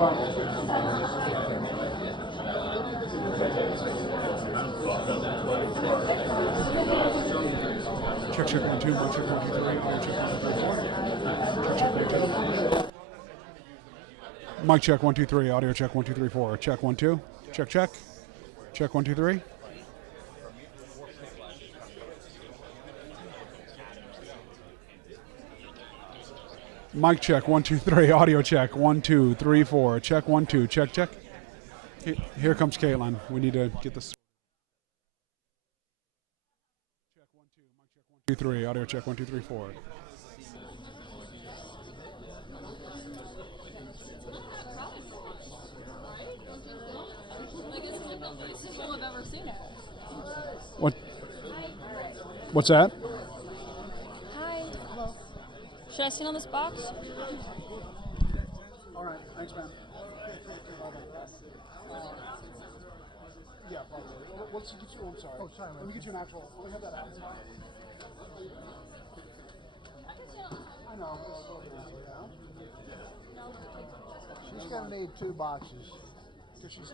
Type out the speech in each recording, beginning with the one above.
Check, check, 1, 2, mic check, 1, 2, 3, audio check, 1, 2, 3, 4. Check, check, 1, 2. Mic check, 1, 2, 3, audio check, 1, 2, 3, 4. Check, 1, 2. Check, check. Check, 1, 2, 3. Mic check, 1, 2, 3, audio check, 1, 2, 3, 4. Check, 1, 2, check, check. Here comes Caitlin. We need to get this. Check, 1, 2, mic check, 1, 2, 3, audio check, 1, 2, 3, 4. What's that? Hi. Hello. Should I sit on this box? All right. Thanks, man. Yeah, probably. Let's get you. Oh, I'm sorry. Oh, sorry, man. Let me get you an actual. Let me have that out. I know. She's going to need 2 boxes. She's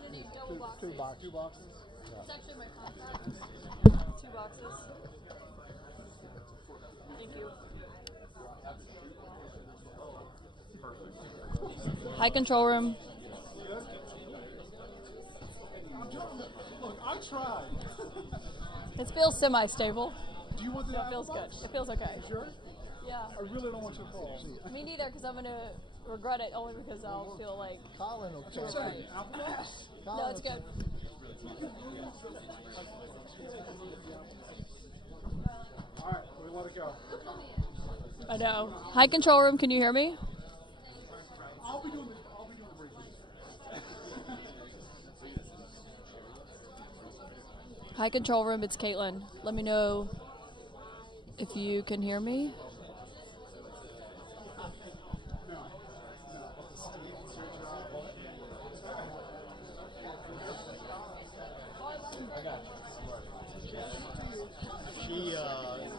Two boxes. 2 boxes? It's actually my contract. 2 boxes. Thank you. Hi, control room. Look, I tried. It feels semi-stable. Do you want the It feels good. It feels okay. Sure? Yeah. I really don't want you to fall. Me neither, because I'm going to regret it only because I'll feel like... Colin will take it. No, it's good. All right, we let it go. I know. Hi, control room. Can you hear me? I'll be doing the briefing. Hi, control room. It's Caitlin. Let me know if you can hear me.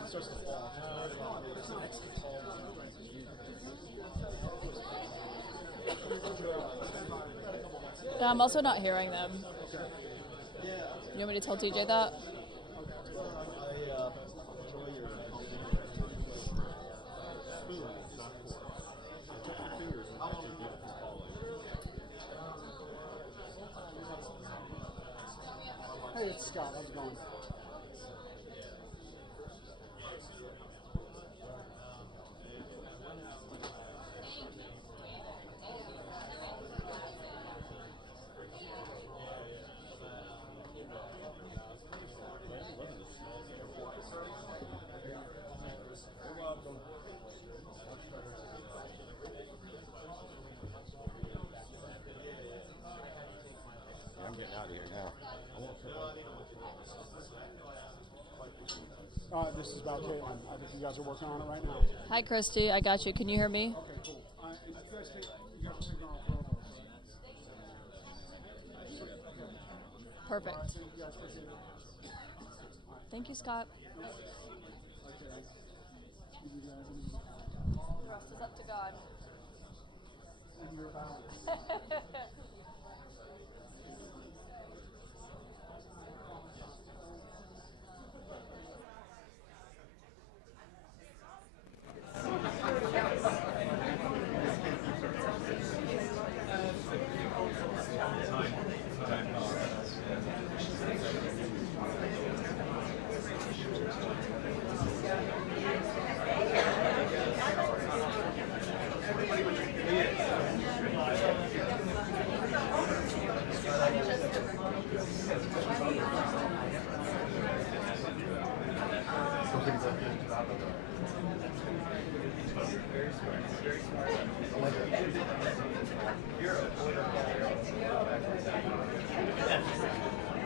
Starts to fall. I'm also not hearing them. You want me to tell TJ that? Hey, it's Scott. How's it going? I'm getting out of here now. This is about Caitlin. I think you guys are working on it right now. Hi, Christy. I got you. Can you hear me? Okay, cool. And you guys take it on Perfect. Thank you, Scott. The rest is up to God.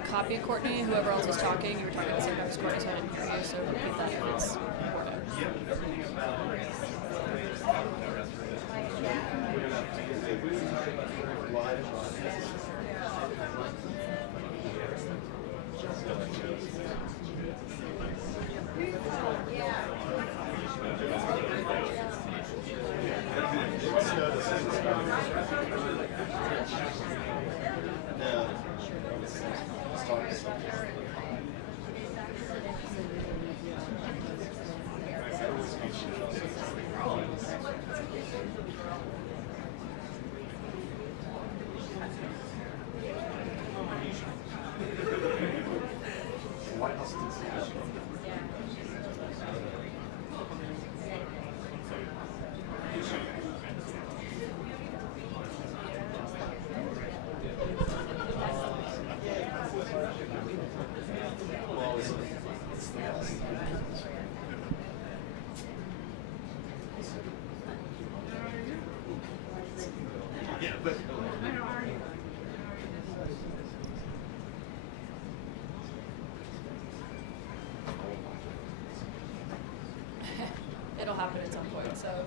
Copy Courtney, whoever else was talking. You were talking at the same time as Courtney, so I didn't hear you, so repeat that if it's important. It'll happen at some point, so.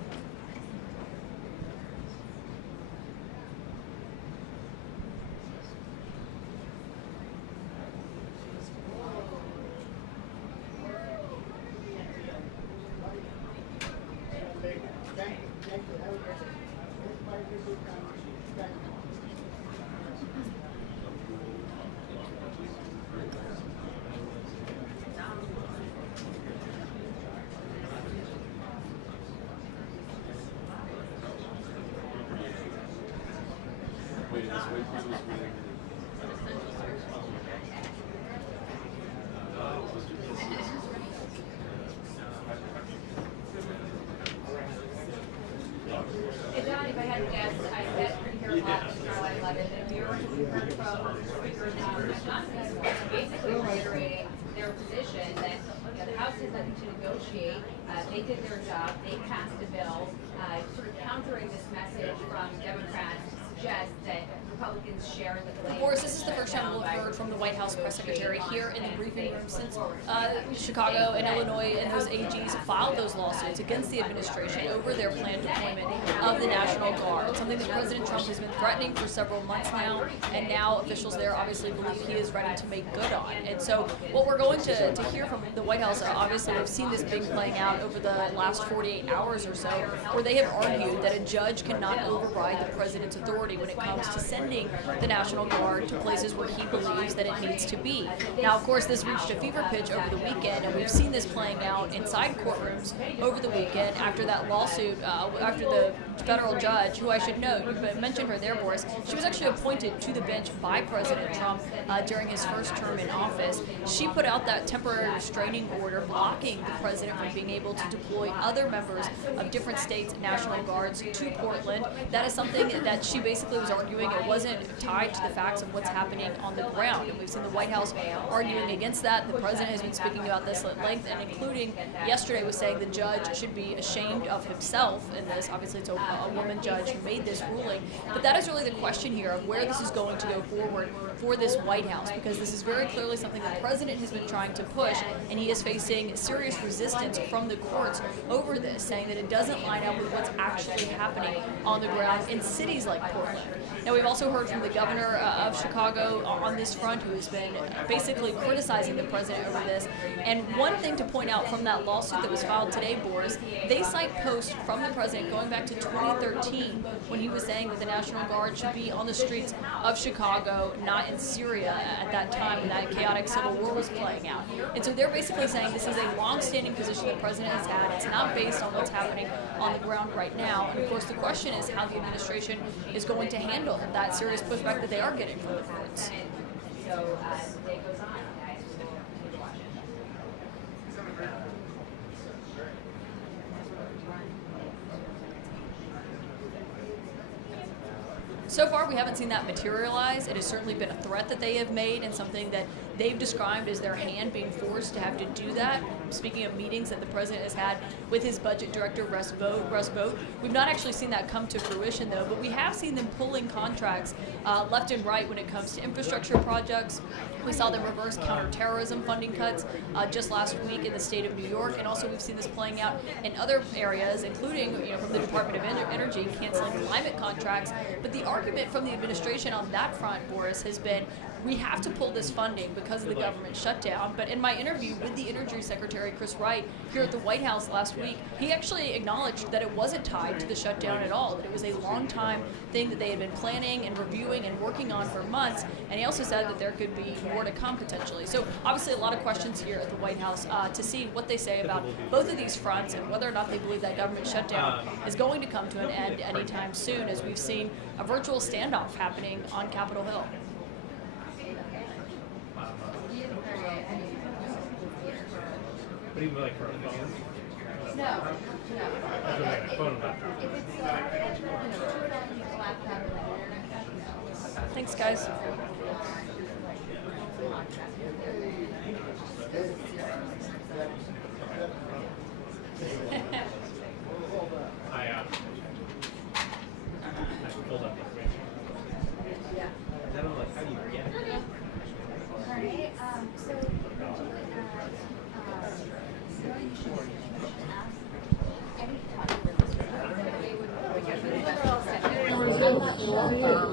If I had to guess, I bet we hear a lot from Karoline Leavitt, and we were heard from speakers Johnson this morning, basically reiterating their position that the House has nothing to negotiate. They did their job. They passed a bill, sort of countering this message from Democrats to suggest that Republicans share the blame. Boris, this is the first time we've heard from the White House press secretary here in the briefing room since Chicago and Illinois and those AGs filed those lawsuits against the administration over their planned deployment of the National Guard, something that President Trump has been threatening for several months now, and now officials there obviously believe he is ready to make good on. And so what we're going to hear from the White House, obviously we've seen this big playing out over the last 48 hours or so, where they have argued that a judge cannot override the president's authority when it comes to sending the National Guard to places where he believes that it needs to be. Now, of course, this reached a fever pitch over the weekend, and we've seen this playing out inside courtrooms over the weekend after that lawsuit, after the federal judge, who I should note, you mentioned her there, Boris, she was actually appointed to the bench by President Trump during his first term in office. She put out that temporary restraining order blocking the president from being able to deploy other members of different states' National Guards to Portland. That is something that she basically was arguing it wasn't tied to the facts of what's happening on the ground. And we've seen the White House arguing against that. The president has been speaking about this at length, and including yesterday was saying the judge should be ashamed of himself in this. Obviously, it's a woman judge who made this ruling. But that is really the question here of where this is going to go forward for this White House, because this is very clearly something the president has been trying to push, and he is facing serious resistance from the courts over this, saying that it doesn't line up with what's actually happening on the ground in cities like Portland. Now, we've also heard from the governor of Chicago on this front, who has been basically criticizing the president over this. And one thing to point out from that lawsuit that was filed today, Boris, they cite posts from the president going back to 2013 when he was saying that the National Guard should be on the streets of Chicago, not in Syria at that time when that chaotic civil war was playing out. And so they're basically saying this is a long-standing position the president has had. It's not based on what's happening on the ground right now. And of course, the question is how the administration is going to handle that serious pushback that they are getting from the courts. So the day goes on. I will continue to watch it. So far, we haven't seen that materialize. It has certainly been a threat that they have made and something that they've described as their hand being forced to have to do that. Speaking of meetings that the president has had with his budget director, Russ Vought, we've not actually seen that come to fruition, though, but we have seen them pulling contracts left and right when it comes to infrastructure projects. We saw them reverse counterterrorism funding cuts just last week in the state of New York, and also we've seen this playing out in other areas, including from the Department of Energy canceling climate contracts. But the argument from the administration on that front, Boris, has been we have to pull this funding because of the government shutdown. But in my interview with the Energy Secretary, Chris Wright, here at the White House last week, he actually acknowledged that it wasn't tied to the shutdown at all, that it was a long time thing that they had been planning and reviewing and working on for months. And he also said that there could be more to come potentially. So obviously a lot of questions here at the White House to see what they say about both of these fronts and whether or not they believe that government shutdown is going to come to an end anytime soon, as we've seen a virtual standoff happening on Capitol Hill. But even like for a phone? No, no. That's what like a phone laptop. If it's laptop or internet, no. Thanks, guys. I pulled up information. Yeah. And then I'm like, how do you get it? Alright, so you should ask any photographer. We're all set. I'm not sure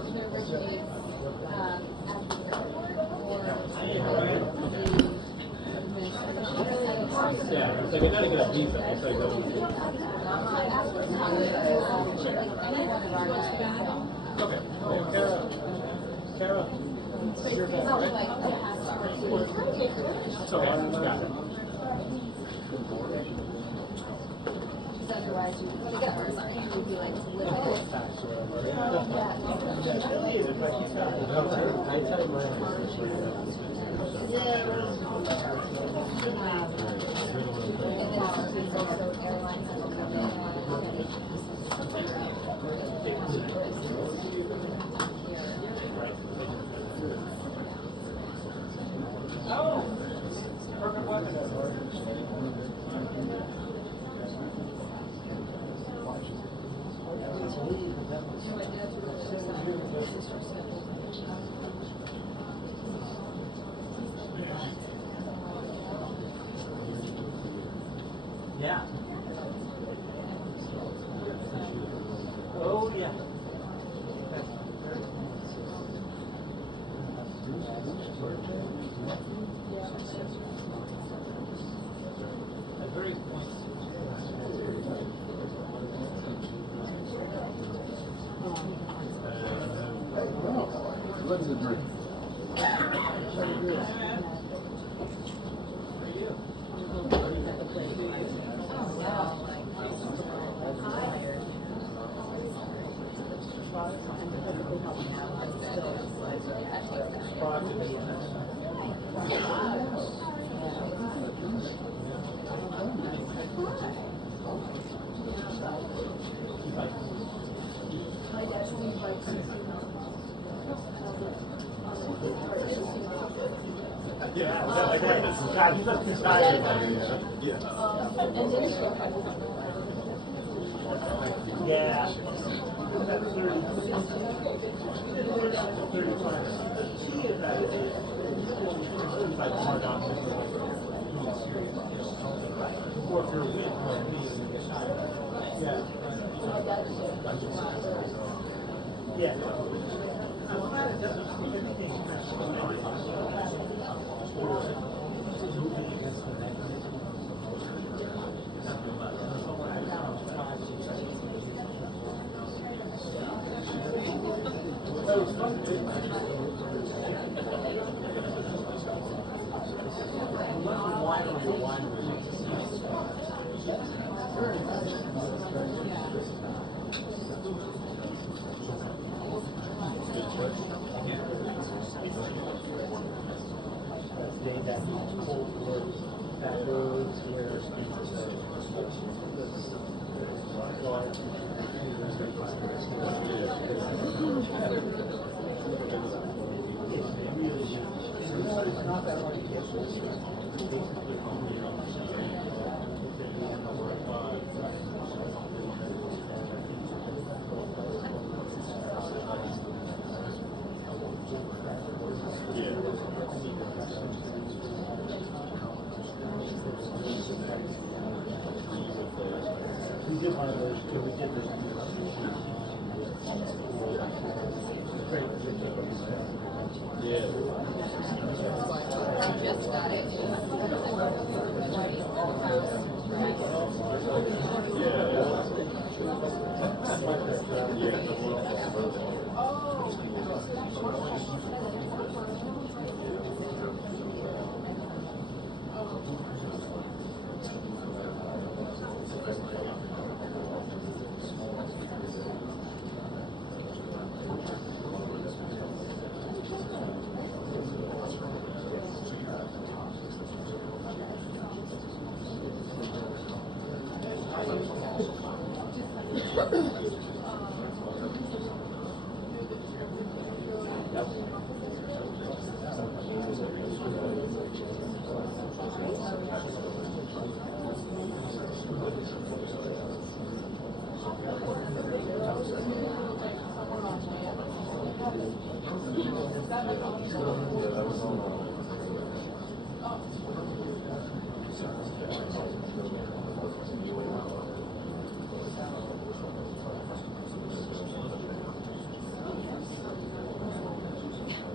university Yeah, it's like I gotta get a visa. It's like Kara. So got it. Otherwise, you'd be like Yeah. Oh, yeah. At various points. What's the drink?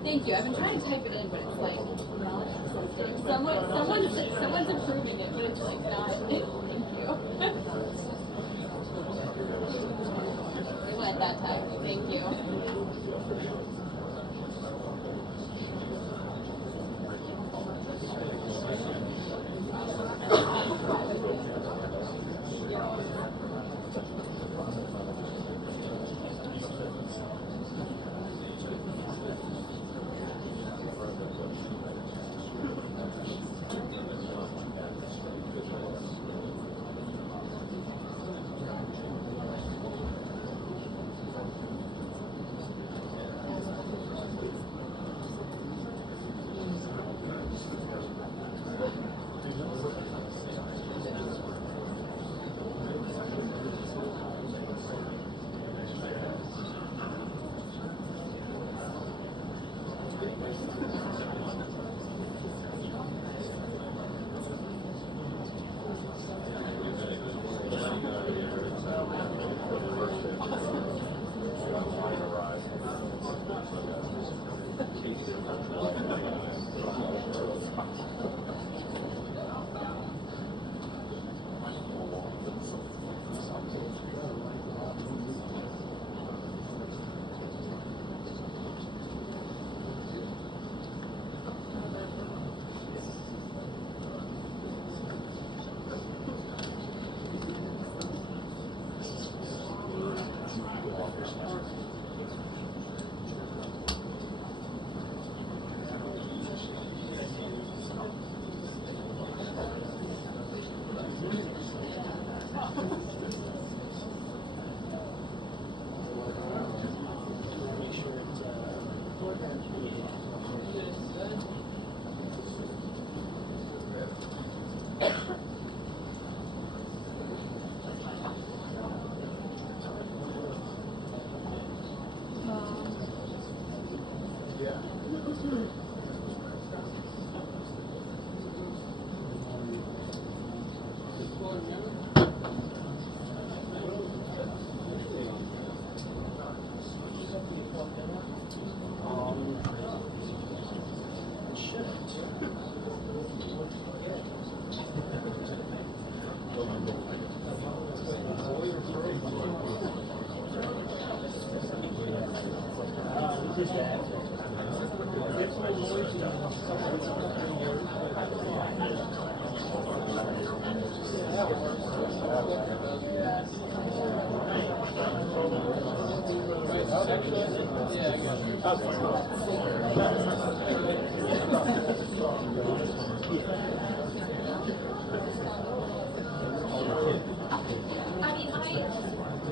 Thank you. I've been trying to type it in, but it's like someone's approving it, but it's like not. Thank you. We went that time. Thank you.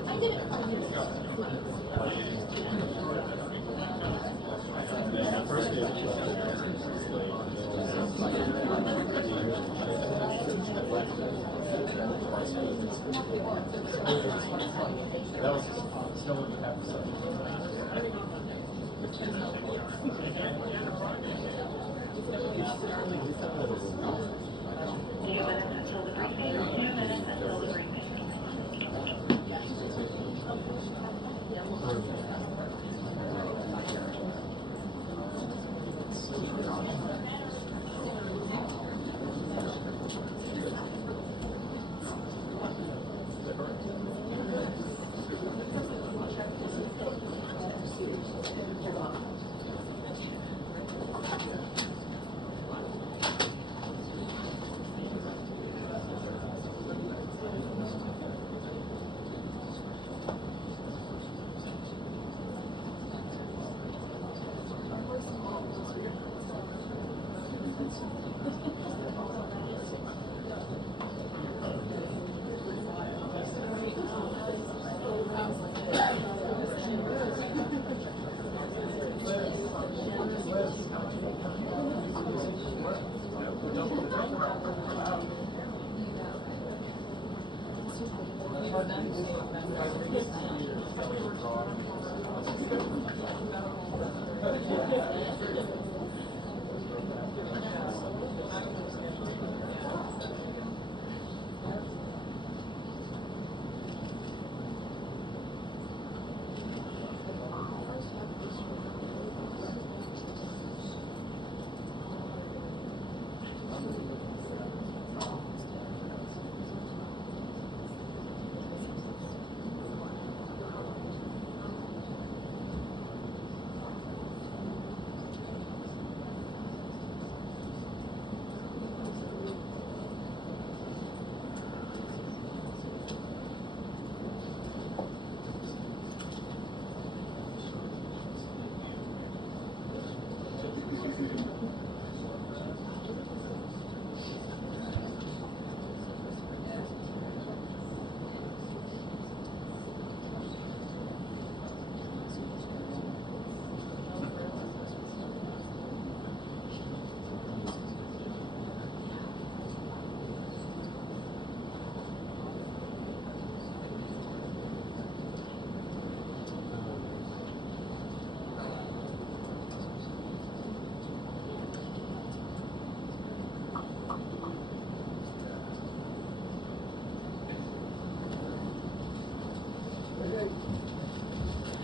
I did it.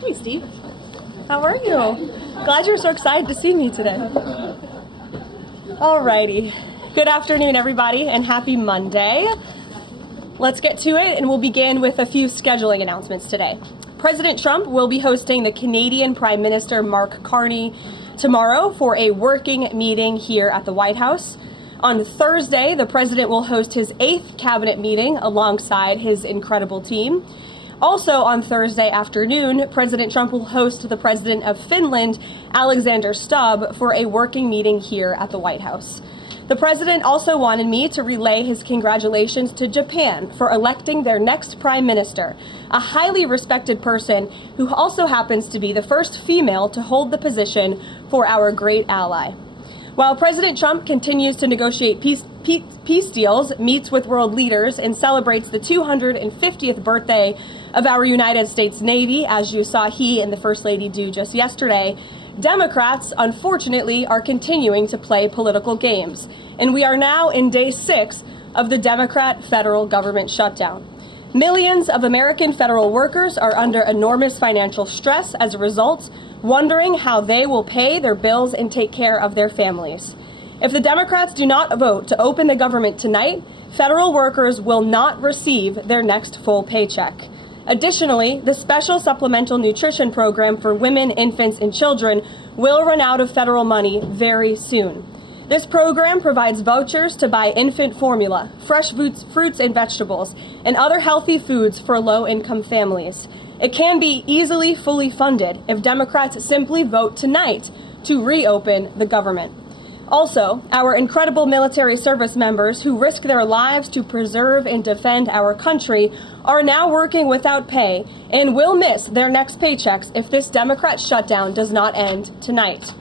Hey, Steve. How are you? Glad you're so excited to see me today. Alrighty. Good afternoon, everybody, and happy Monday. Let's get to it, and we'll begin with a few scheduling announcements today. President Trump will be hosting the Canadian Prime Minister Mark Carney tomorrow for a working meeting here at the White House. On Thursday, the president will host his 8th cabinet meeting alongside his incredible team. Also on Thursday afternoon, President Trump will host the president of Finland, Alexander Stubb, for a working meeting here at the White House. The president also wanted me to relay his congratulations to Japan for electing their next prime minister, a highly respected person who also happens to be the first female to hold the position for our great ally. While President Trump continues to negotiate peace deals, meets with world leaders, and celebrates the 250th birthday of our United States Navy, as you saw he and the First Lady do just yesterday, Democrats, unfortunately, are continuing to play political games. And we are now in day 6 of the Democrat federal government shutdown. Millions of American federal workers are under enormous financial stress as a result, wondering how they will pay their bills and take care of their families. If the Democrats do not vote to open the government tonight, federal workers will not receive their next full paycheck. Additionally, the special supplemental nutrition program for women, infants, and children will run out of federal money very soon. This program provides vouchers to buy infant formula, fresh fruits and vegetables, and other healthy foods for low-income families. It can be easily fully funded if Democrats simply vote tonight to reopen the government. Also, our incredible military service members who risk their lives to preserve and defend our country are now working without pay and will miss their next paychecks if this Democrat shutdown does not end tonight.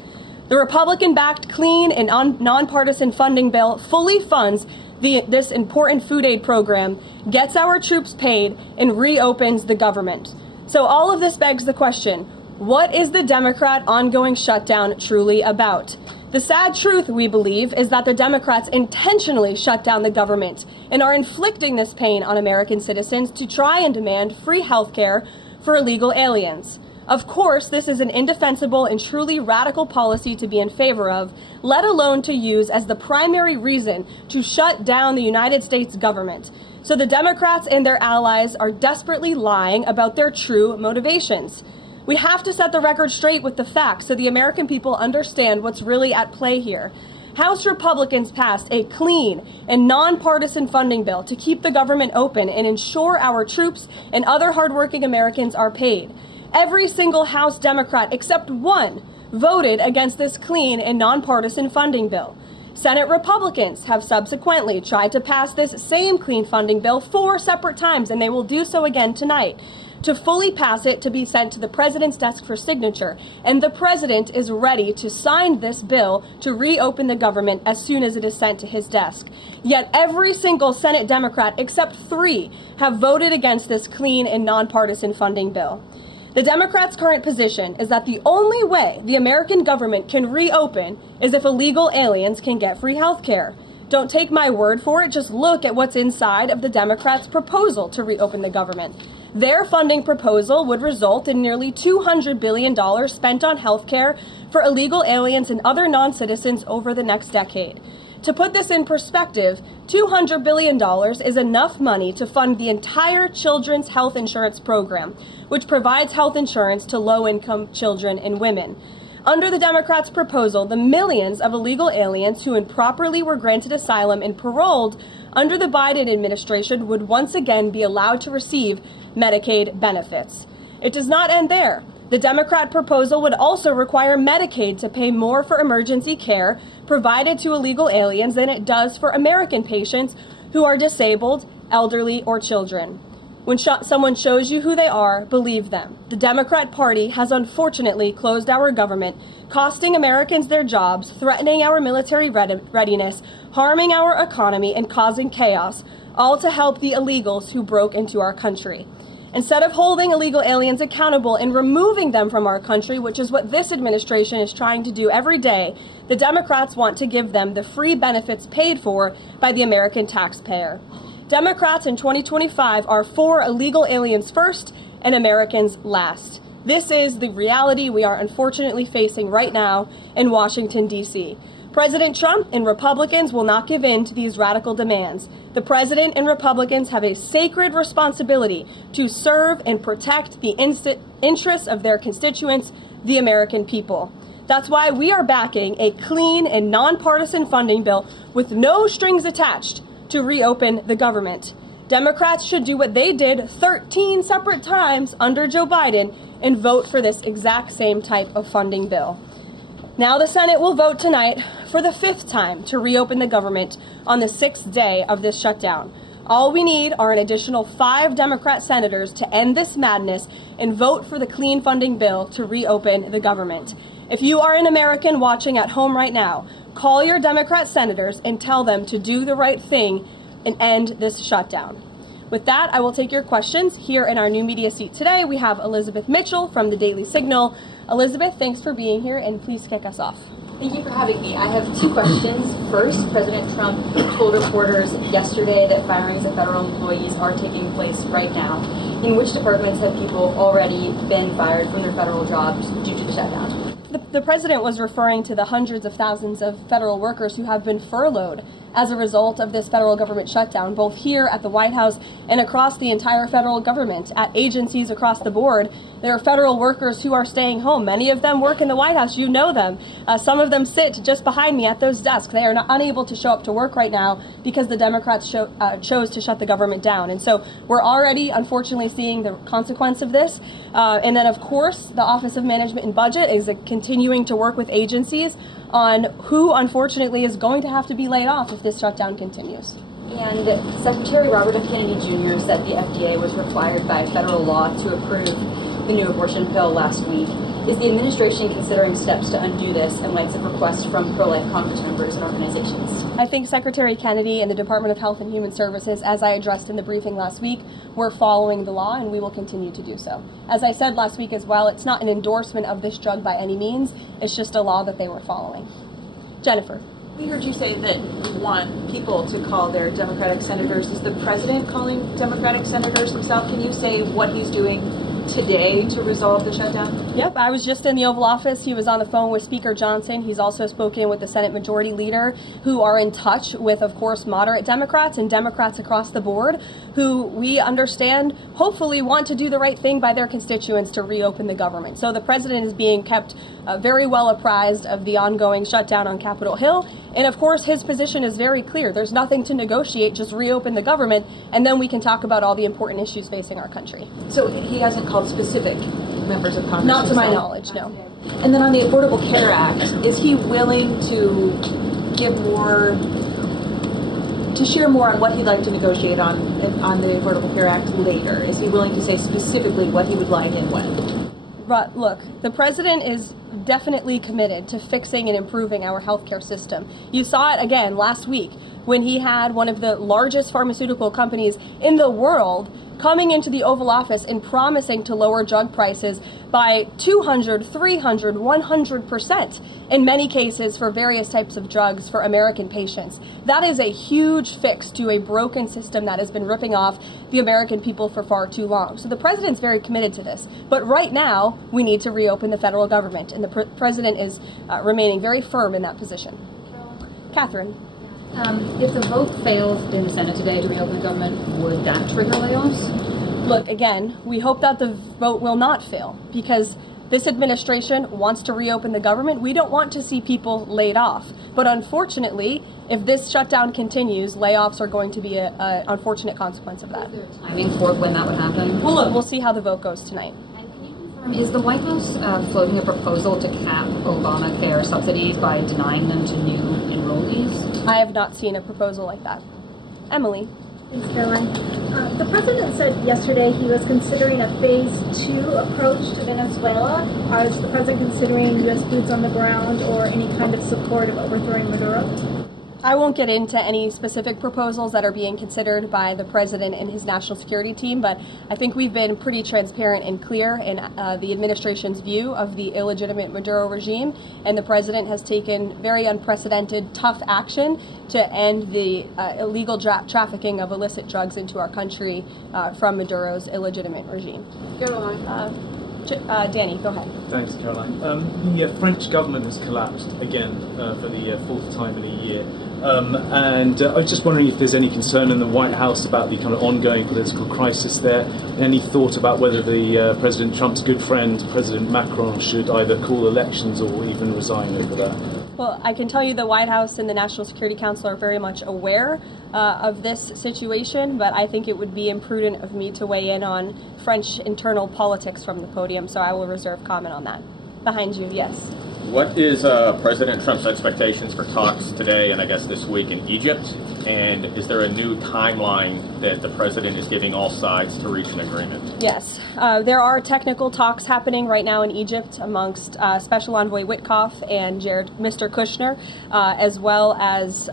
The Republican-backed clean and nonpartisan funding bill fully funds this important food aid program, gets our troops paid, and reopens the government. So all of this begs the question, what is the Democrat ongoing shutdown truly about? The sad truth, we believe, is that the Democrats intentionally shut down the government and are inflicting this pain on American citizens to try and demand free health care for illegal aliens. Of course, this is an indefensible and truly radical policy to be in favor of, let alone to use as the primary reason to shut down the United States government. So the Democrats and their allies are desperately lying about their true motivations. We have to set the record straight with the facts so the American people understand what's really at play here. House Republicans passed a clean and nonpartisan funding bill to keep the government open and ensure our troops and other hardworking Americans are paid. Every single House Democrat except one voted against this clean and nonpartisan funding bill. Senate Republicans have subsequently tried to pass this same clean funding bill 4 separate times, and they will do so again tonight. to fully pass it to be sent to the president's desk for signature. And the president is ready to sign this bill to reopen the government as soon as it is sent to his desk. Yet every single Senate Democrat except 3 have voted against this clean and nonpartisan funding bill. The Democrats' current position is that the only way the American government can reopen is if illegal aliens can get free health care. Don't take my word for it, just look at what's inside of the Democrats' proposal to reopen the government. Their funding proposal would result in nearly $200 billion spent on health care for illegal aliens and other non-citizens over the next decade. To put this in perspective, $200 billion is enough money to fund the entire children's health insurance program, which provides health insurance to low-income children and women. Under the Democrats' proposal, the millions of illegal aliens who improperly were granted asylum and paroled under the Biden administration would once again be allowed to receive Medicaid benefits. It does not end there. The Democrat proposal would also require Medicaid to pay more for emergency care provided to illegal aliens than it does for American patients who are disabled, elderly, or children. When someone shows you who they are, believe them. The Democrat Party has unfortunately closed our government, costing Americans their jobs, threatening our military readiness, harming our economy, and causing chaos, all to help the illegals who broke into our country. Instead of holding illegal aliens accountable and removing them from our country, which is what this administration is trying to do every day, the Democrats want to give them the free benefits paid for by the American taxpayer. Democrats in 2025 are for illegal aliens first and Americans last. This is the reality we are unfortunately facing right now in Washington, D.C. President Trump and Republicans will not give in to these radical demands. The president and Republicans have a sacred responsibility to serve and protect the interests of their constituents, the American people. That's why we are backing a clean and nonpartisan funding bill with no strings attached to reopen the government. Democrats should do what they did 13 separate times under Joe Biden and vote for this exact same type of funding bill. Now the Senate will vote tonight for the 5th time to reopen the government on the 6th day of this shutdown. All we need are an additional 5 Democrat senators to end this madness and vote for the clean funding bill to reopen the government. If you are an American watching at home right now, call your Democrat senators and tell them to do the right thing and end this shutdown. With that, I will take your questions. Here in our new media seat today, we have Elizabeth Mitchell from the Daily Signal. Elizabeth, thanks for being here, and please kick us off. Thank you for having me. I have 2 questions. First, President Trump told reporters yesterday that firings of federal employees are taking place right now. In which departments have people already been fired from their federal jobs due to the shutdown? The president was referring to the hundreds of thousands of federal workers who have been furloughed as a result of this federal government shutdown, both here at the White House and across the entire federal government. At agencies across the board, there are federal workers who are staying home. Many of them work in the White House. You know them. Some of them sit just behind me at those desks. They are unable to show up to work right now because the Democrats chose to shut the government down. And so we're already, unfortunately, seeing the consequence of this. And then, of course, the Office of Management and Budget is continuing to work with agencies on who, unfortunately, is going to have to be laid off if this shutdown continues. And Secretary Robert F. Kennedy Jr. said the FDA was required by federal law to approve the new abortion pill last week. Is the administration considering steps to undo this in light of requests from pro-life Congress members and organizations? I think Secretary Kennedy and the Department of Health and Human Services, as I addressed in the briefing last week, were following the law, and we will continue to do so. As I said last week as well, it's not an endorsement of this drug by any means. It's just a law that they were following. Jennifer. We heard you say that you want people to call their Democratic senators. Is the president calling Democratic senators himself? Can you say what he's doing today to resolve the shutdown? Yep, I was just in the Oval Office. He was on the phone with Speaker Johnson. He's also spoken with the Senate Majority Leader, who are in touch with, of course, moderate Democrats and Democrats across the board, who we understand hopefully want to do the right thing by their constituents to reopen the government. So the president is being kept very well apprised of the ongoing shutdown on Capitol Hill. And of course, his position is very clear. There's nothing to negotiate, just reopen the government, and then we can talk about all the important issues facing our country. So he hasn't called specific members of Congress? Not to my knowledge, no. And then on the Affordable Care Act, is he willing to give more to share more on what he'd like to negotiate on the Affordable Care Act later? Is he willing to say specifically what he would like and when? But look, the president is definitely committed to fixing and improving our healthcare system. You saw it again last week when he had one of the largest pharmaceutical companies in the world coming into the Oval Office and promising to lower drug prices by 200, 300, 100% in many cases for various types of drugs for American patients. That is a huge fix to a broken system that has been ripping off the American people for far too long. So the president's very committed to this. But right now, we need to reopen the federal government, and the president is remaining very firm in that position. Catherine. If the vote fails in the Senate today to reopen the government, would that trigger layoffs? Look, again, we hope that the vote will not fail because this administration wants to reopen the government. We don't want to see people laid off. But unfortunately, if this shutdown continues, layoffs are going to be an unfortunate consequence of that. Is there a timing for when that would happen? Well, look, we'll see how the vote goes tonight. Is the White House floating a proposal to cap Obamacare subsidies by denying them to new enrollees? I have not seen a proposal like that. Emily. Thanks, Caroline. The president said yesterday he was considering a phase 2 approach to Venezuela. Is the president considering U.S. boots on the ground or any kind of support of overthrowing Maduro? I won't get into any specific proposals that are being considered by the president and his national security team, but I think we've been pretty transparent and clear in the administration's view of the illegitimate Maduro regime, and the president has taken very unprecedented, tough action to end the illegal trafficking of illicit drugs into our country from Maduro's illegitimate regime. Danny, go ahead. Thanks, Caroline. The French government has collapsed again for the fourth time in a year. And I was just wondering if there's any concern in the White House about the kind of ongoing political crisis there. Any thought about whether the President Trump's good friend, President Macron, should either call elections or even resign over that? Well, I can tell you the White House and the National Security Council are very much aware of this situation, but I think it would be imprudent of me to weigh in on French internal politics from the podium, so I will reserve comment on that. Behind you, yes. What is President Trump's expectations for talks today and I guess this week in Egypt? And is there a new timeline that the president is giving all sides to reach an agreement? Yes. There are technical talks happening right now in Egypt amongst Special Envoy Witkoff and Mr. Kushner, as well as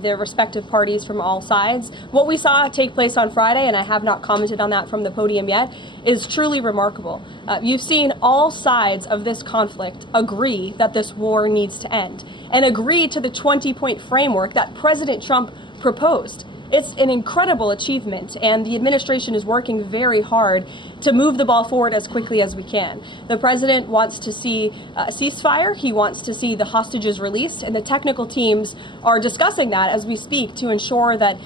their respective parties from all sides. What we saw take place on Friday, and I have not commented on that from the podium yet, is truly remarkable. You've seen all sides of this conflict agree that this war needs to end and agree to the 20-point framework that President Trump proposed. It's an incredible achievement, and the administration is working very hard to move the ball forward as quickly as we can. The president wants to see a ceasefire. He wants to see the hostages released, and the technical teams are discussing that as we speak to ensure that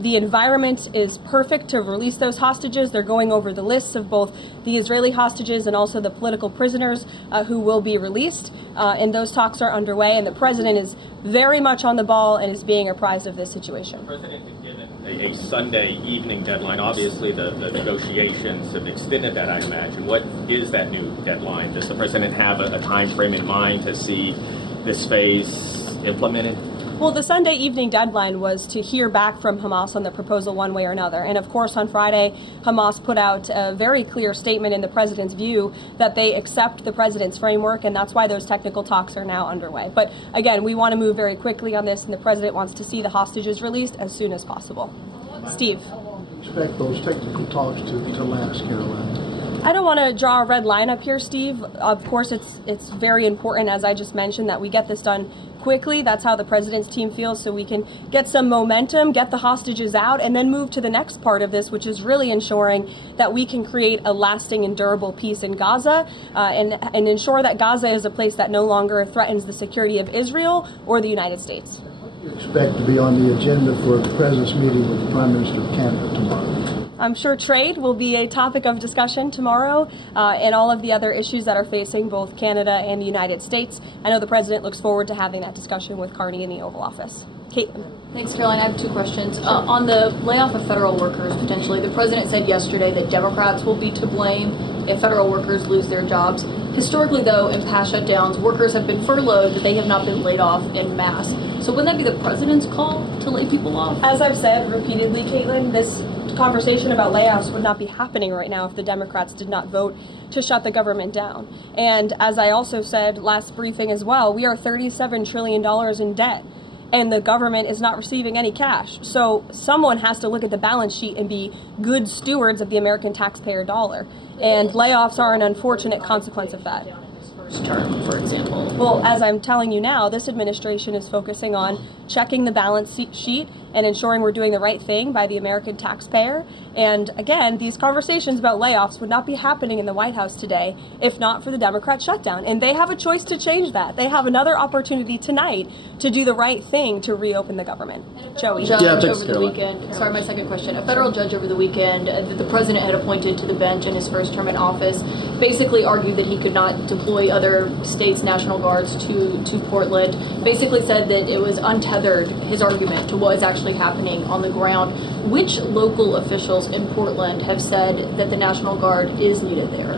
the environment is perfect to release those hostages. They're going over the lists of both the Israeli hostages and also the political prisoners who will be released, and those talks are underway, and the president is very much on the ball and is being apprised of this situation. The president has given a Sunday evening deadline. Obviously, the negotiations have extended that, I imagine. What is that new deadline? Does the president have a time frame in mind to see this phase implemented? Well, the Sunday evening deadline was to hear back from Hamas on the proposal one way or another. And of course, on Friday, Hamas put out a very clear statement in the president's view that they accept the president's framework, and that's why those technical talks are now underway. But again, we want to move very quickly on this, and the president wants to see the hostages released as soon as possible. Steve. How long do you expect those technical talks to last, Caroline? I don't want to draw a red line up here, Steve. Of course, it's very important, as I just mentioned, that we get this done quickly. That's how the president's team feels, so we can get some momentum, get the hostages out, and then move to the next part of this, which is really ensuring that we can create a lasting and durable peace in Gaza and ensure that Gaza is a place that no longer threatens the security of Israel or the United States. What do you expect to be on the agenda for the president's meeting with the Prime Minister of Canada tomorrow? I'm sure trade will be a topic of discussion tomorrow and all of the other issues that are facing both Canada and the United States. I know the president looks forward to having that discussion with Carney in the Oval Office. Caitlin. Thanks, Caroline. I have two questions. On the layoff of federal workers, potentially, the president said yesterday that Democrats will be to blame if federal workers lose their jobs. Historically, though, in past shutdowns, workers have been furloughed, but they have not been laid off en masse. So wouldn't that be the president's call to lay people off? As I've said repeatedly, Caitlin, this conversation about layoffs would not be happening right now if the Democrats did not vote to shut the government down. And as I also said last briefing as well, we are $37 trillion in debt, and the government is not receiving any cash. So someone has to look at the balance sheet and be good stewards of the American taxpayer dollar. And layoffs are an unfortunate consequence of that. Term, for example. Well, as I'm telling you now, this administration is focusing on checking the balance sheet and ensuring we're doing the right thing by the American taxpayer. And again, these conversations about layoffs would not be happening in the White House today if not for the Democrat shutdown. And they have a choice to change that. They have another opportunity tonight to do the right thing to reopen the government. Joey. Judge over the weekend. Sorry, my second question. A federal judge over the weekend that the president had appointed to the bench in his first term in office basically argued that he could not deploy other states' National Guards to Portland. Basically said that it was untethered, his argument, to what is actually happening on the ground. Which local officials in Portland have said that the National Guard is needed there?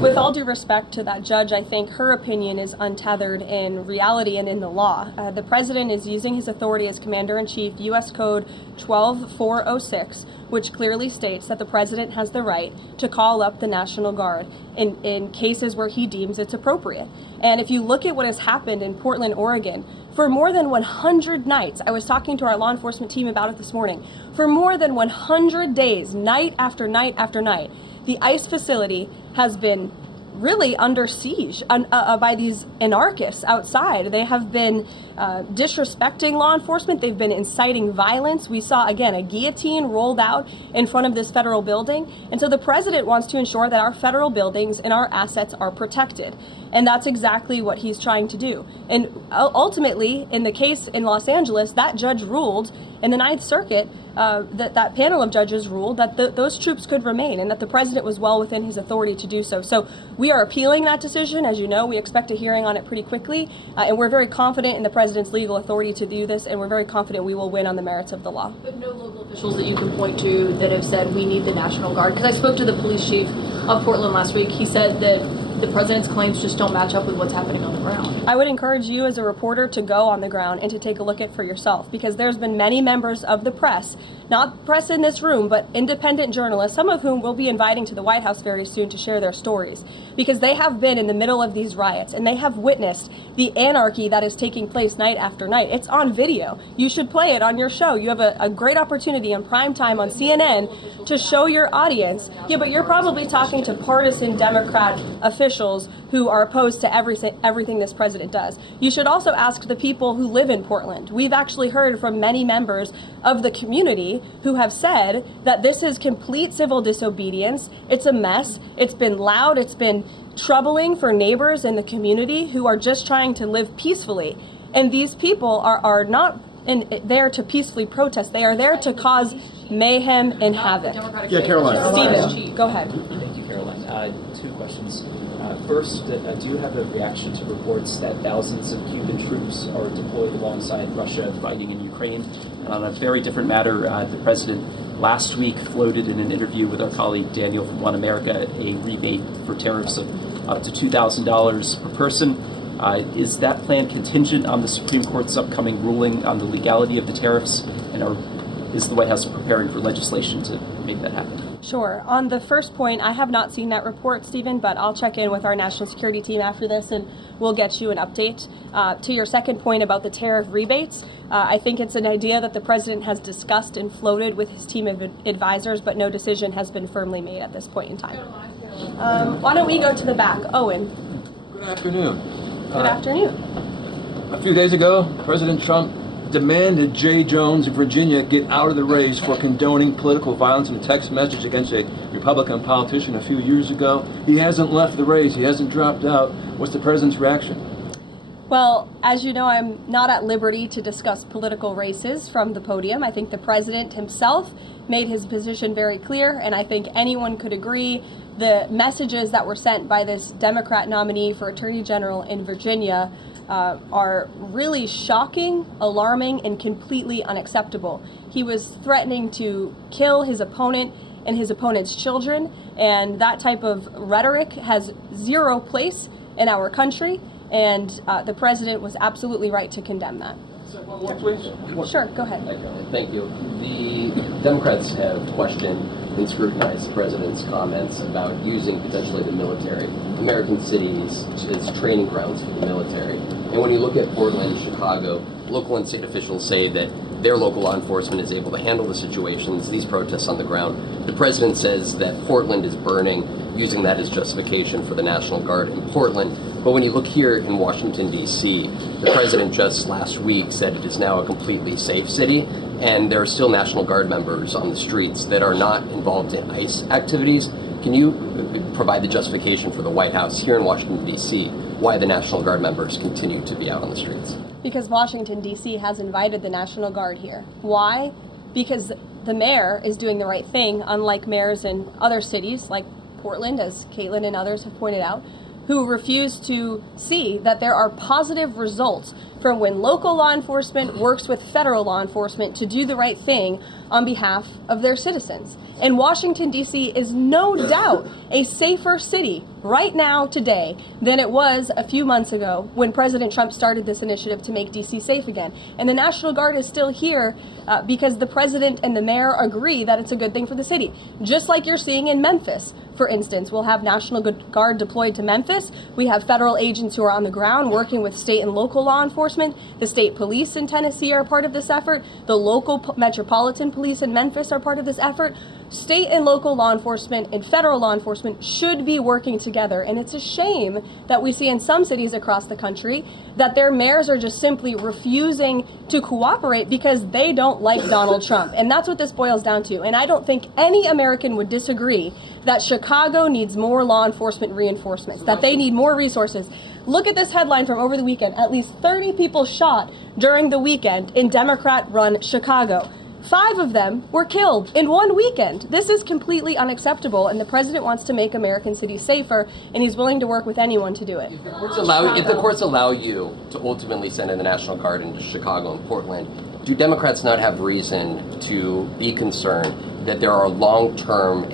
With all due respect to that judge, I think her opinion is untethered in reality and in the law. The president is using his authority as Commander-in-Chief, U.S. Code 12406, which clearly states that the president has the right to call up the National Guard in cases where he deems it's appropriate. And if you look at what has happened in Portland, Oregon, for more than 100 nights, I was talking to our law enforcement team about it this morning, for more than 100 days, night after night after night, the ICE facility has been really under siege by these anarchists outside. They have been disrespecting law enforcement. They've been inciting violence. We saw, again, a guillotine rolled out in front of this federal building. And so the president wants to ensure that our federal buildings and our assets are protected. And that's exactly what he's trying to do. And ultimately, in the case in Los Angeles, that judge ruled in the Ninth Circuit, that panel of judges ruled that those troops could remain and that the president was well within his authority to do so. So we are appealing that decision. As you know, we expect a hearing on it pretty quickly. And we're very confident in the president's legal authority to do this. And we're very confident we will win on the merits of the law. But no local officials that you can point to that have said we need the National Guard? Because I spoke to the police chief of Portland last week. He said that the president's claims just don't match up with what's happening on the ground. I would encourage you as a reporter to go on the ground and to take a look at it for yourself, because there's been many members of the press, not press in this room, but independent journalists, some of whom we'll be inviting to the White House very soon to share their stories, because they have been in the middle of these riots and they have witnessed the anarchy that is taking place night after night. It's on video. You should play it on your show. You have a great opportunity on prime time on CNN to show your audience. Yeah, but you're probably talking to partisan Democrat officials who are opposed to everything this president does. You should also ask the people who live in Portland. We've actually heard from many members of the community who have said that this is complete civil disobedience. It's a mess. It's been loud. It's been troubling for neighbors in the community who are just trying to live peacefully. And these people are not there to peacefully protest. They are there to cause mayhem and havoc. Yeah, Karoline. Steven, go ahead. Thank you, Karoline. Two questions. First, do you have a reaction to reports that thousands of Cuban troops are deployed alongside Russia fighting in Ukraine? And on a very different matter, the president last week floated in an interview with our colleague Daniel from One America a rebate for tariffs of up to $2,000 per person. Is that plan contingent on the Supreme Court's upcoming ruling on the legality of the tariffs? And is the White House preparing for legislation to make that happen? Sure. On the first point, I have not seen that report, Stephen, but I'll check in with our national security team after this and we'll get you an update. To your second point about the tariff rebates, I think it's an idea that the president has discussed and floated with his team of advisors, but no decision has been firmly made at this point in time. Why don't we go to the back? Owen. Good afternoon. Good afternoon. A few days ago, President Trump demanded Jay Jones of Virginia get out of the race for condoning political violence in a text message against a Republican politician a few years ago. He hasn't left the race. He hasn't dropped out. What's the president's reaction? Well, as you know, I'm not at liberty to discuss political races from the podium. I think the president himself made his position very clear, and I think anyone could agree the messages that were sent by this Democrat nominee for Attorney General in Virginia are really shocking, alarming, and completely unacceptable. He was threatening to kill his opponent and his opponent's children, and that type of rhetoric has zero place in our country, and the president was absolutely right to condemn that. Please. Sure, go ahead. Thank you. The Democrats have questioned and scrutinized the president's comments about using potentially the military, American cities, as training grounds for the military. And when you look at Portland, Chicago, local and state officials say that their local law enforcement is able to handle the situations, these protests on the ground. The president says that Portland is burning, using that as justification for the National Guard in Portland. But when you look here in Washington, D.C., the president just last week said it is now a completely safe city, and there are still National Guard members on the streets that are not involved in ICE activities. Can you provide the justification for the White House here in Washington, D.C., why the National Guard members continue to be out on the streets? Because Washington, D.C. has invited the National Guard here. Why? Because the mayor is doing the right thing, unlike mayors in other cities like Portland, as Caitlin and others have pointed out, who refuse to see that there are positive results from when local law enforcement works with federal law enforcement to do the right thing on behalf of their citizens. And Washington, D.C. is no doubt a safer city right now, today, than it was a few months ago when President Trump started this initiative to make D.C. safe again. And the National Guard is still here because the president and the mayor agree that it's a good thing for the city. Just like you're seeing in Memphis, for instance. We'll have National Guard deployed to Memphis. We have federal agents who are on the ground working with state and local law enforcement. The state police in Tennessee are part of this effort. The local metropolitan police in Memphis are part of this effort. State and local law enforcement and federal law enforcement should be working together. And it's a shame that we see in some cities across the country that their mayors are just simply refusing to cooperate because they don't like Donald Trump. And that's what this boils down to. And I don't think any American would disagree that Chicago needs more law enforcement reinforcements, that they need more resources. Look at this headline from over the weekend. At least 30 people shot during the weekend in Democrat-run Chicago. 5 of them were killed in one weekend. This is completely unacceptable, and the president wants to make American cities safer, and he's willing to work with anyone to do it. If the courts allow you to ultimately send in the National Guard into Chicago and Portland, do Democrats not have reason to be concerned that there are long-term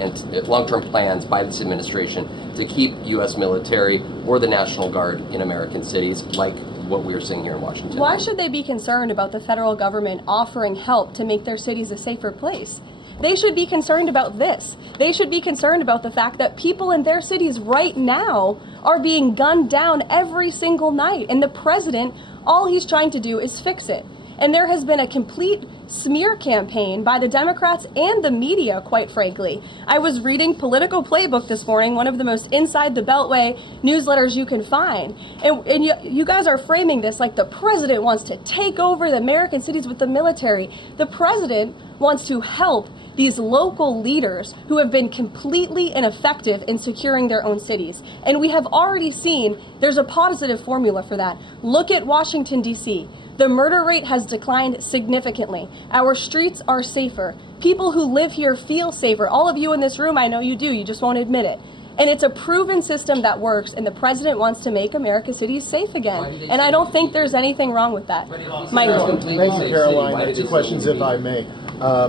plans by this administration to keep U.S. military or the National Guard in American cities, like what we're seeing here in Washington? Why should they be concerned about the federal government offering help to make their cities a safer place? They should be concerned about this. They should be concerned about the fact that people in their cities right now are being gunned down every single night. And the president, all he's trying to do is fix it. And there has been a complete smear campaign by the Democrats and the media, quite frankly. I was reading Political Playbook this morning, one of the most inside the Beltway newsletters you can find. And you guys are framing this like the president wants to take over the American cities with the military. The president wants to help these local leaders who have been completely ineffective in securing their own cities. And we have already seen there's a positive formula for that. Look at Washington, D.C. The murder rate has declined significantly. Our streets are safer. People who live here feel safer. All of you in this room, I know you do. You just won't admit it. And it's a proven system that works, and the president wants to make America's cities safe again. And I don't think there's anything wrong with that. Michael. Thank you, Caroline. 2 questions, if I may.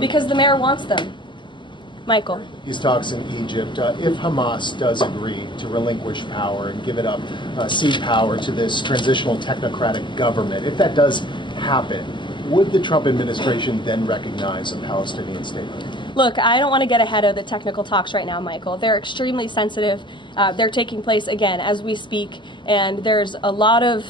Because the mayor wants them. Michael. These talks in Egypt, if Hamas does agree to relinquish power and give it up, cede power to this transitional technocratic government, if that does happen, would the Trump administration then recognize a Palestinian state? Look, I don't want to get ahead of the technical talks right now, Michael. They're extremely sensitive. They're taking place, again, as we speak, and there's a lot of,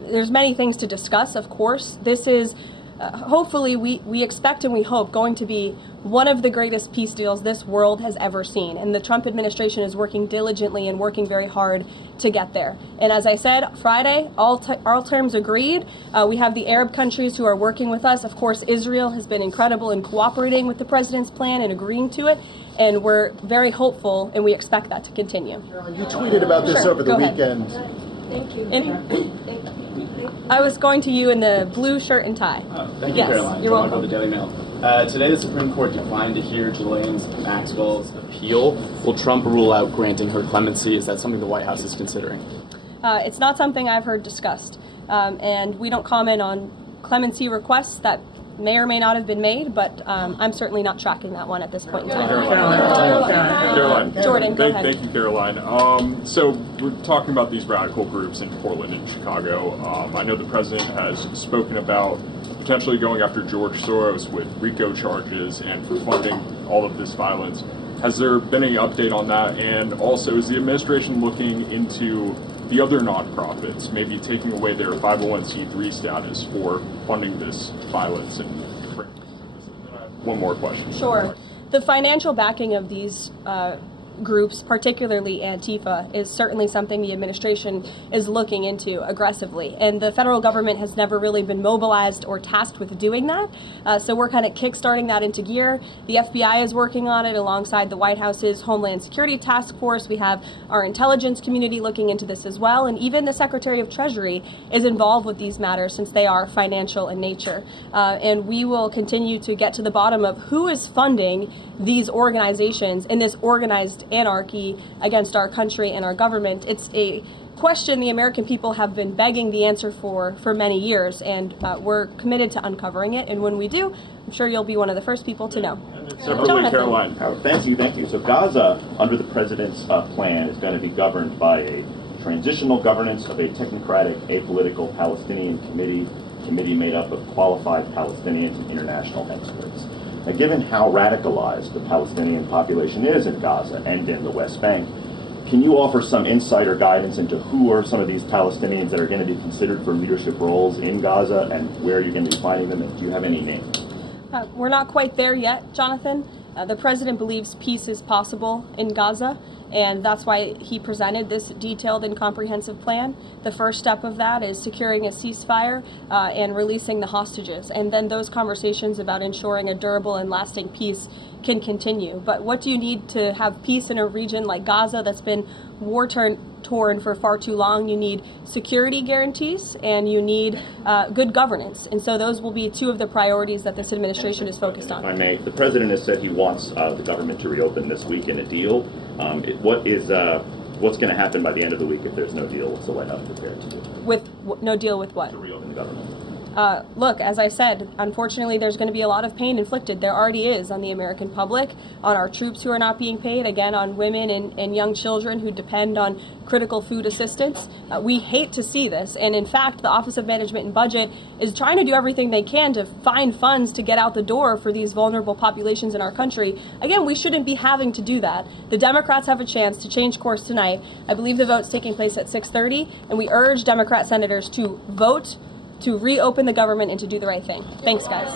there's many things to discuss, of course. This is, hopefully, we expect and we hope going to be one of the greatest peace deals this world has ever seen. And the Trump administration is working diligently and working very hard to get there. And as I said, Friday, all terms agreed. We have the Arab countries who are working with us. Of course, Israel has been incredible in cooperating with the president's plan and agreeing to it. And we're very hopeful, and we expect that to continue. You tweeted about this over the weekend. Thank you. I was going to you in the blue shirt and tie. Thank you, Caroline. You're welcome. The Daily Mail. Today, the Supreme Court declined to hear Ghislaine Maxwell's appeal. Will Trump rule out granting her clemency? Is that something the White House is considering? It's not something I've heard discussed. And we don't comment on clemency requests that may or may not have been made, but I'm certainly not tracking that one at this point in time. Karoline. Jordan, go ahead. Thank you, Karoline. So we're talking about these radical groups in Portland and Chicago. I know the president has spoken about potentially going after George Soros with RICO charges and for funding all of this violence. Has there been any update on that? And also, is the administration looking into the other nonprofits, maybe taking away their 501c3 status for funding this violence? And one more question. Sure. The financial backing of these groups, particularly Antifa, is certainly something the administration is looking into aggressively. And the federal government has never really been mobilized or tasked with doing that. So we're kind of kickstarting that into gear. The FBI is working on it alongside the White House's Homeland Security Task Force. We have our intelligence community looking into this as well. And even the Secretary of Treasury is involved with these matters since they are financial in nature. And we will continue to get to the bottom of who is funding these organizations in this organized anarchy against our country and our government. It's a question the American people have been begging the answer for many years, and we're committed to uncovering it. And when we do, I'm sure you'll be one of the first people to know. Separately, Karoline. Thank you. So Gaza, under the president's plan, is going to be governed by a transitional governance of a technocratic, apolitical Palestinian committee made up of qualified Palestinians and international experts. Now, given how radicalized the Palestinian population is in Gaza and in the West Bank, can you offer some insight or guidance into who are some of these Palestinians that are going to be considered for leadership roles in Gaza and where you're going to be finding them? And do you have any names? We're not quite there yet, Jonathan. The president believes peace is possible in Gaza, and that's why he presented this detailed and comprehensive plan. The first step of that is securing a ceasefire and releasing the hostages, and then those conversations about ensuring a durable and lasting peace can continue. But what do you need to have peace in a region like Gaza that's been war-torn for far too long? You need security guarantees and you need good governance. And so those will be two of the priorities that this administration is focused on. If I may, the president has said he wants the government to reopen this week in a deal. What's going to happen by the end of the week if there's no deal? What's the White House prepared to do? With no deal with what? To reopen the government. Look, as I said, unfortunately, there's going to be a lot of pain inflicted. There already is on the American public, on our troops who are not being paid, again, on women and young children who depend on critical food assistance. We hate to see this. And in fact, the Office of Management and Budget is trying to do everything they can to find funds to get out the door for these vulnerable populations in our country. Again, we shouldn't be having to do that. The Democrats have a chance to change course tonight. I believe the vote's taking place at 6:30, and we urge Democrat senators to vote to reopen the government and to do the right thing. Thanks, guys.